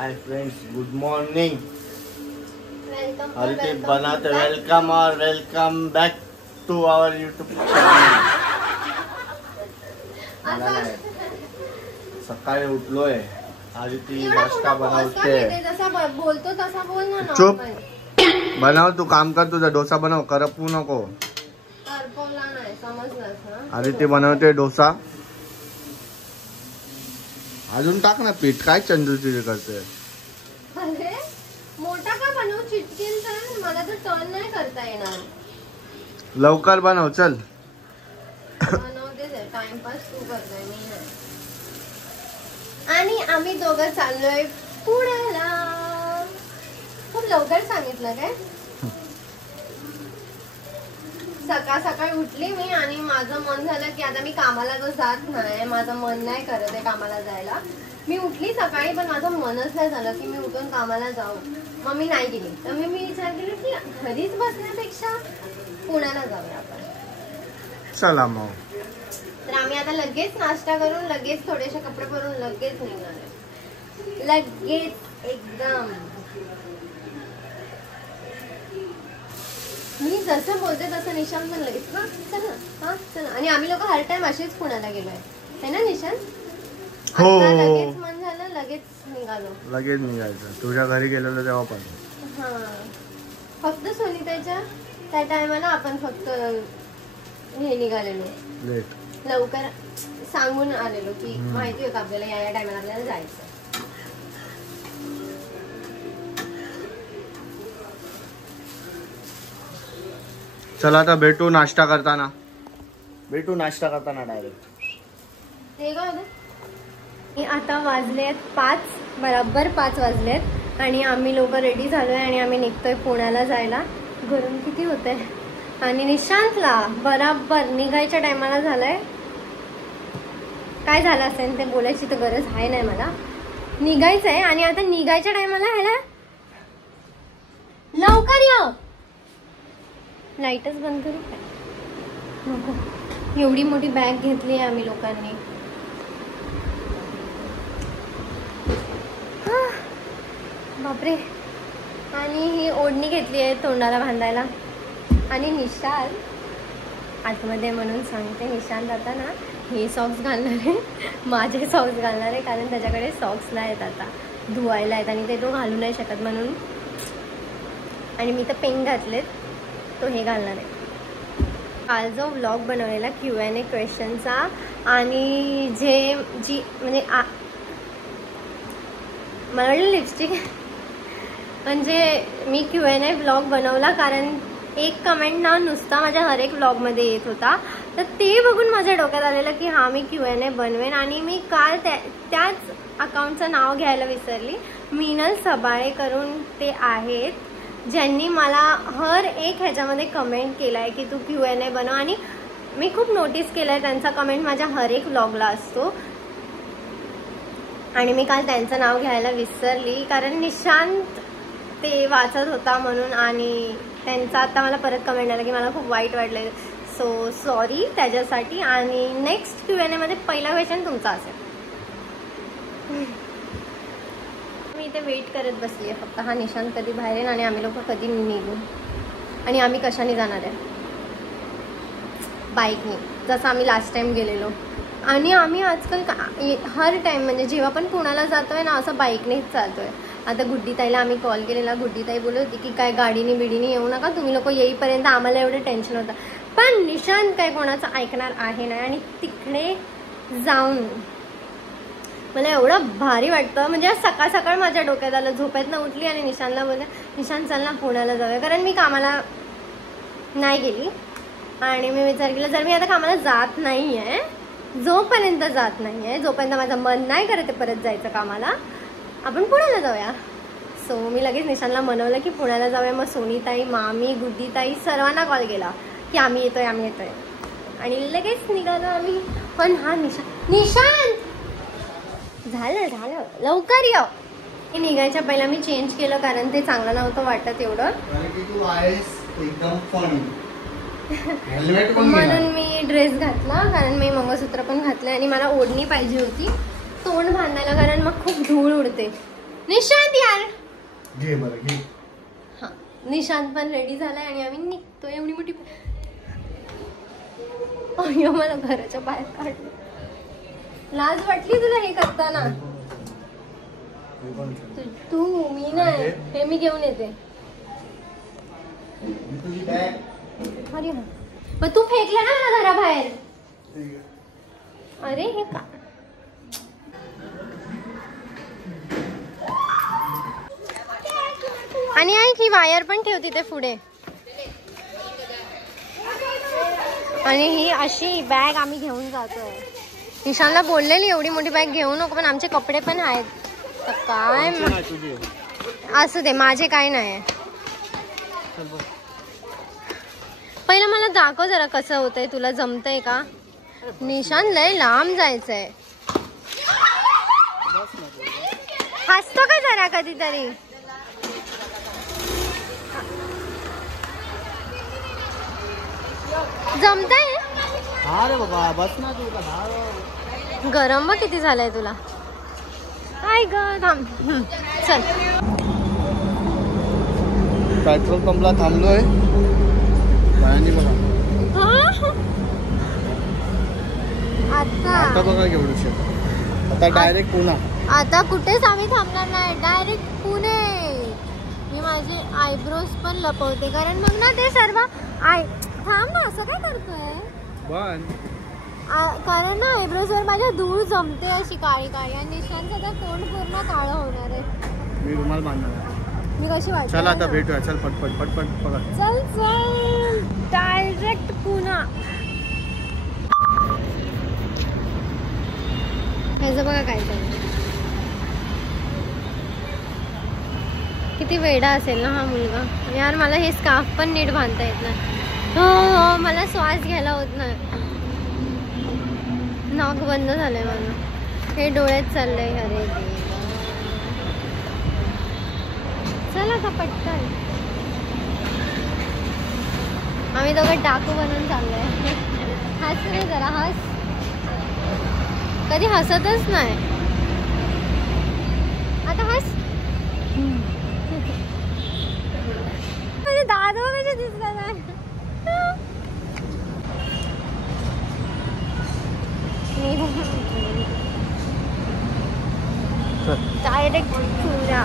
हाय friends, good morning. हरिते बनाते welcome और welcome back to our YouTube channel. सकाळी उठलोय, हरिती नाश्ता बनवते। बोलतो तसा बोल ना। चुप, बनव तू, काम कर, तुझा डोसा बनव, करपू नको। करपवला नाही, समजलंस? हरिती बनवते डोसा। अजून टाक ना पीठ, काय चंदूची करते? अरे मोठा का बनवू, चिटकीन तर मला तर टर्न नाही करता येणार। लवकर बनव, चल। बनवते, टाइमपास तू करतोय, मी नाही। आणि आम्ही दोघं चाललोय पुण्याला। खूप लवकर सांगितलं काय? सकाळ सकाळी उठली मी आणि माझं मन झालं की आता मी कामाला जात नाही, माझं मन नाही करत आहे कामाला जायला। मी उठली सकाळी पण माझं मनच नाही झालं की मी उठून कामाला जाऊ, मग मी नाही गेली। तर मी विचार केला की घरीच बसण्यापेक्षा पुण्याला जाऊया आपण। चला मग। तर आम्ही आता लगेच नाश्ता करून लगेच थोडेसे कपडे भरून लगेच निघाले, लगेच एकदम। मी जसं बोलते तसं निशांत पण लगेच हा चल ना, हा चल। आणि आम्ही लोक हर टाइम असेच पुण्याला गेलोय, है ना निशांत? हो, लगेच मन झालं, लगेच निघालो। लगेच निघायचं, तुझ्या घरी गेलेलो तेव्हा पण। हा, फक्त सुनीताच्या त्या टायमाला आपण फक्त हे निघालेलो लेट, लवकर सांगून आलेलो की माहिती होतं आपल्याला या टायमाला आपल्याला जायचं। चला आता भेटू नाश्ता करताना, डायरेक्ट। ते काय होतं? आता वाजलेत 5, बरोबर 5 वाजलेत आणि आम्ही लोक रेडी झालोय आणि आम्ही निघतोय पुण्याला जायला। गरम किती होतंय। आणि निशांतला बरोबर निघायच्या टायमाला झालंय, काय झालं असेल ते बोलायची तर गरज आहे नाही मला, निघायचंय। आणि आता निघायच्या टायमाला ह्याला लवकर ये, लाईटच बंद करू काय? नको, एवढी मोठी बॅग घेतली आहे आम्ही लोकांनी। बापरे। आणि ही ओढणी घेतली आहे तोंडाला बांधायला। आणि निशांत आतमध्ये म्हणून सांगते, निशांत आता ना हे सॉक्स घालणार आहे, माझे सॉक्स घालणार आहे, कारण त्याच्याकडे सॉक्स नाही आहेत आता, धुवायला आहेत आणि ते तो घालू नाही शकत म्हणून। आणि मी तर पेन घातलेत, तो हे घालणार आहे। काल जो व्लॉग बनवलेला Q&A क्वेश्चनचा, आणि जी म्हणजे मला वाटलं लिपस्टिक, म्हणजे मी Q&A व्लॉग बनवला कारण एक कमेंट ना नुसता माझ्या हर एक व्लॉगमध्ये येत होता, तर ते बघून माझ्या डोक्यात आलेलं की हा मी Q&A बनवेन। आणि मी काल त्याच अकाउंटचं नाव घ्यायला विसरली, मीनल सबाळे करून ते आहेत, ज्यांनी मला हर एक ह्याच्यामध्ये कमेंट केला आहे की तू Q&A बनव। आणि मी खूप नोटीस केलं आहे त्यांचा कमेंट माझ्या हर एक व्लॉगला असतो, आणि मी काल त्यांचं नाव घ्यायला विसरली कारण निशांत ते वाचत होता म्हणून। आणि त्यांचा आता मला परत कमेंट आला की मला खूप वाईट वाटलं, सो सॉरी त्याच्यासाठी। आणि नेक्स्ट Q&A मध्ये पहिला क्वेश्चन तुमचा असेल। मी इथे वेट करत बसली आहे फक्त, हा निशांत कधी बाहेर येईल आणि आम्ही लोक कधी निघू। आणि आम्ही कशाने जाणार आहे? बाईकने, जसं आम्ही लास्ट टाइम गेलेलो। आणि आम्ही आजकाल हर टाइम म्हणजे जेव्हा पण पुण्याला जातोय ना असं बाईकनेच चालतोय। आता गुड्डीताईला आम्ही कॉल केलेला, गुड्डीताई बोलत होती की काय गाडीने बिडीने येऊ नका, तुम्ही लोक येईपर्यंत आम्हाला एवढं टेन्शन होतं। पण निशांत काय कोणाचं ऐकणार आहे नाही, आणि तिकडे जाऊन मला एवढं भारी वाटतं। म्हणजे आज सकाळ सकाळ माझ्या डोक्यात आलं, झोपेतनं उठली आणि निशांतला बोलले निशांत चल ना पुण्याला जाऊया, कारण मी कामाला नाही गेली। आणि मी विचार केला जर मी आता कामाला जात नाही आहे, जोपर्यंत जात नाही आहे, जोपर्यंत माझं मन नाही करत परत जायचं कामाला, आपण पुण्याला जाऊया। सो मी लगेच निशांतला मनवलं की पुण्याला जाऊया। मग सोनीताई, मामी, गुड्डीताई सर्वांना कॉल केला की आम्ही येतोय आणि लगेच निघालो आम्ही। पण हा निशांत झालं लवकर ये। निघायच्या पहिला मी चेंज केलं कारण ते चांगलं नव्हतं वाटत एवढं, म्हणून मी ड्रेस घातला, कारण मी मंगळसूत्र पण घातलं आणि मला ओढणी पाहिजे होती तोंड बांधायला, कारण मग खूप धूळ उडते। निशांत यार घे बरं घे. हा निशांत पण रेडी झालाय आणि आम्ही निघतो. एवढी मोठी अय्यो मला घराच्या बाहेर काढलं. लाज वाटली तुला हे करताना? तू मी नाही, हे मी घेऊन येते. अरे मग तू फेकलं ना मला घराबाहेर. अरे हे का आणि ऐक ही वायर पण ठेव तिथे पुढे. आणि ही अशी बॅग आम्ही घेऊन जातोय. निशानला बोललेली एवढी मोठी बॅग घेऊ नको, पण आमचे कपडे पण आहेत. तर काय असू दे, माझे काय नाही. पहिलं मला दाखव जरा कसं होतंय, तुला जमतंय का? निशान लय लांब जायचंय. हसतो का जरा कधीतरी? जमतंय? अरे बाबा बस ना तू. गरम मग किती झालंय तुला? काय ग थांब. चल पेट्रोल पंपला थांबलोय. बायांनी बघा आता बघा केवढं शेत. आता डायरेक्ट पुणा. आता कुठेच आम्ही थांबणार नाही, डायरेक्ट पुणे. मी माझे आयब्रोज पण लपवते कारण मग ना ते सर्व थांब ना, असं काय करतोय? कारण ना आयब्रोज वर माझ्या धूळ जमते अशी काळी काळी. आणि निशांत आता तोंड पूर्ण काळं होणार आहे. मी रुमाल बांधणार. मी कशी वाटते? चल आता भेटूया. चल पटपट पटपट बघा. चल चल डायरेक्ट पुणा. ह्याचं बघा काय चाललं. किती वेडा असेल ना हा मुलगा. यार मला हे स्कार्फ पण नीट बांधता येत नाही. हो मला श्वास घ्यायला होत नाही. नाक बंद झालंय मला. हे डोळ्यात चाललंय. अरे चल आता पटकन. आम्ही दोघं डाकू बनून चाललोय. हस रे जरा हस. कधी हसतच नाही. आता हस. दाद वगैरे दिसला नाही. डायरेक्ट पुणा.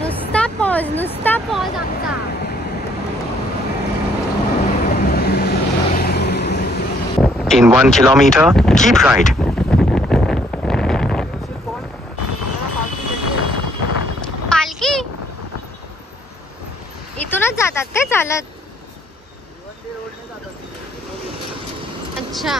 नुसता पॉज आमचा. In 1 kilometer, keep right. पालखी इथूनच जातात काय चालत? अच्छा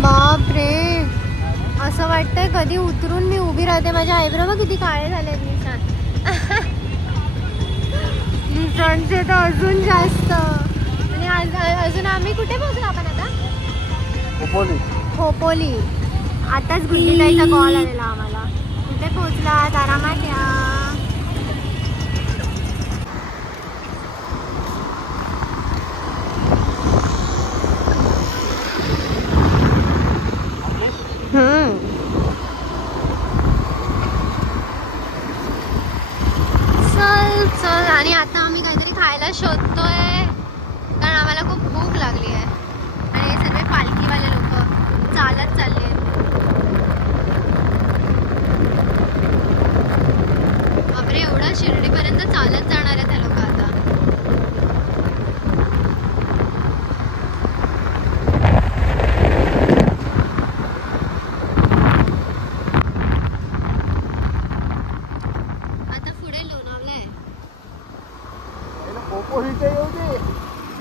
बापरे. असं वाटतंय कधी उतरून मी उभी राहते. माझ्या आयब्रो किती काळे झाले. निशांतचे तर अजून जास्त. आणि अजून आम्ही कुठे पोहोचलो आपण आता? खोपोली. आताच गुड्डीताईचा कॉल आलेला आम्हाला. कुठे पोहोचला? आरामात या. चल आणि आता आम्ही काहीतरी खायला शोधतोय कारण आम्हाला खूप भूक लागली आहे. आणि हे सर्व पालखीवाले लोक चालत चालले आहेत. बापरे एवढं शिर्डीपर्यंत चालत जाणार आहेत हे लोक आता.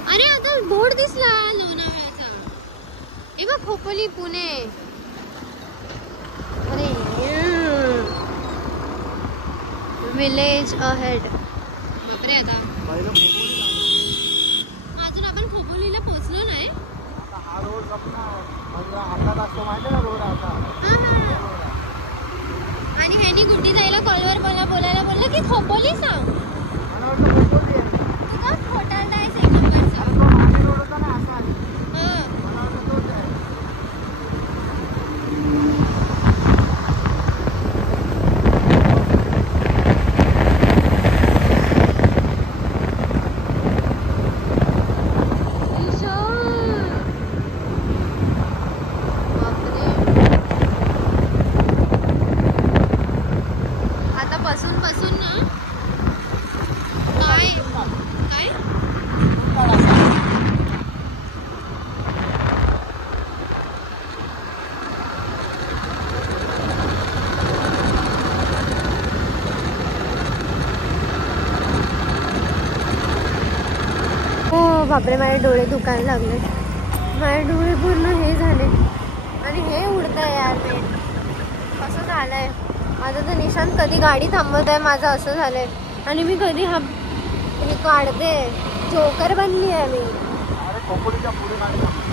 अरे आता बोर्ड दिसला लोणावळ्याचा. हे बघ खोपोली पुणे. अरे विलेज अहेड. बापरे आता अजून आपण खोपोलीला पोहोचलो नाही. हा रोड हातात असतो माहिती ना रोड आता. आणि ह्यानी गुड्डी ताईला कॉलवर मला बोलायला बोललं की खोपोली सांग. मला वाटतं खोपोली आहे. तुझा खोटारडा आहे एक नंबरचा. अरे तो मागे रोड होता ना असा. हां. मला वाटतं तोच आहे. बापरे, माझे डोळे दुखायला लागले. माझे डोळे पूर्ण हे झाले आणि हे उडतंय यार. ते कसं झालंय माझं तर. निशांत कधी गाडी थांबवत आहे माझं असं झालंय. आणि मी कधी हे काढते. जोकर बनली आहे मी. अरे खोपोलीच्या पुढे गाडी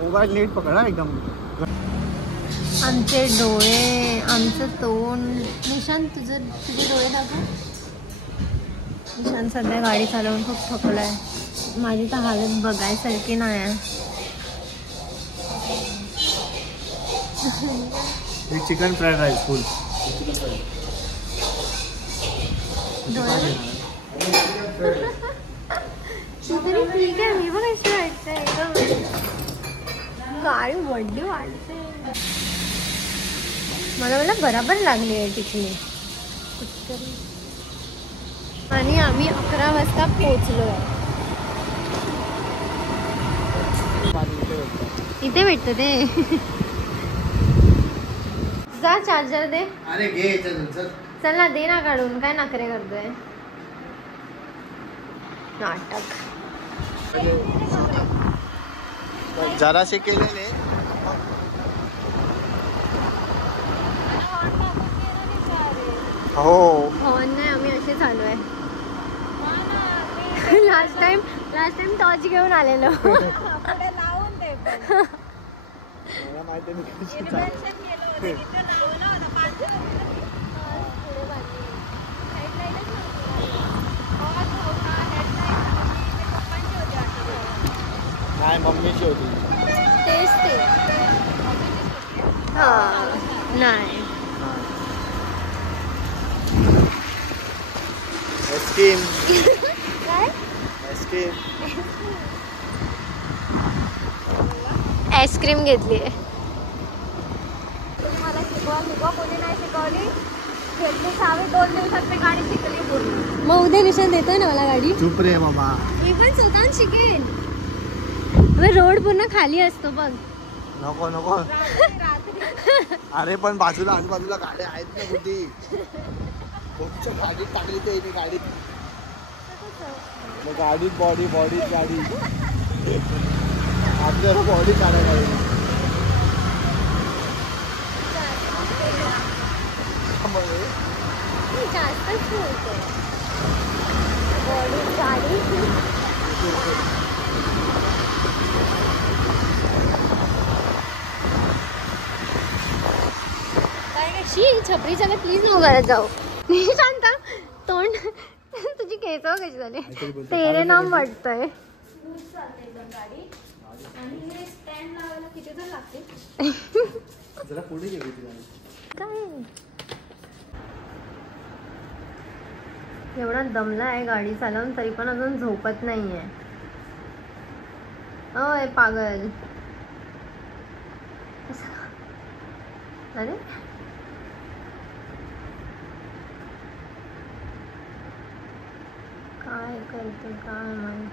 मोबाईल नीट पकड हा एकदम. आमचे डोळे, आमचं तोंड. निशांत तुझे डोळे दाखव. ईशान सध्या गाडी चालवून खूप थकलाय. माझी तर हालत बघायसारखी नाही आहे. चिकन फ्राईड राईस फुल. तरी ठीक आहे. मी बघ अशी वाटतंय गाडी वडली वाटते. मला बराबर लागली आहे तिथली. आणि आम्ही 11 वाजता पोहोचलोय. इथे भेटत ते. जा चार्जर दे. अरे घे चल ना, दे ना काढून. काय नखरे करतोय नाटक. जरासे केलेले. हो नाही, आम्ही असे चालू आहे. लास्ट टाइम टॉर्च घेऊन आलेलो. नाही, मम्मीची होती. तेच ते. नाही आईस्क्रीम. काय आईस्क्रीम. आईस्क्रीम घेतली. मला शिकवा कोणी नाही शिकवली. 2 दिवसात मी गाडी शिकली पूर्ण. मग उद्या निशान देतोय ना मला गाडी. चुप रे मामा. मी पण स्वतःहून शिकेन. रोड पूर्ण खाली असतो बघ. नको नको. अरे पण बाजूला आजूबाजूला गाड्या आहेत ना कुठे. कोणच्या गाडीत टाकली ते गाडीत. गाडीत बॉडी गाडी. आपल्याला बॉडी काढायला लागली. जास्तच बोलतोय. बॉडी गाडी. शी छपरी सगळं प्लीज नको करत जाऊ. शांत तोंड. तुझी केस कशी झाली. तेरे नाम वाटतंय. जरा पुढे गेली काय एवढा दमला आहे गाडी चालवून तरी पण अजून झोपत नाहीये. ओय पागल. अरे काय करते काय माहित.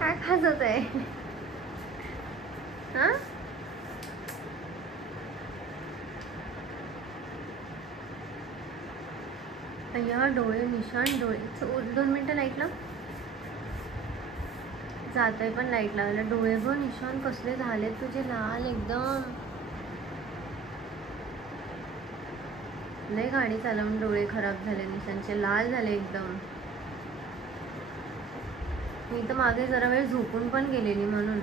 काय खाजत आहे. हा अय्या डोळे निशान डोळे. 2 मिनिटं लाईट लाव. जातोय पण लाईट लावायला. डोळे गो निशान कसले झाले तुझे लाल एकदम. लय गाडी चालवून डोळे खराब झाले निशांचे. लाल झाले एकदम. मी तर मागे जरा वेळ झोपून पण गेलेली म्हणून.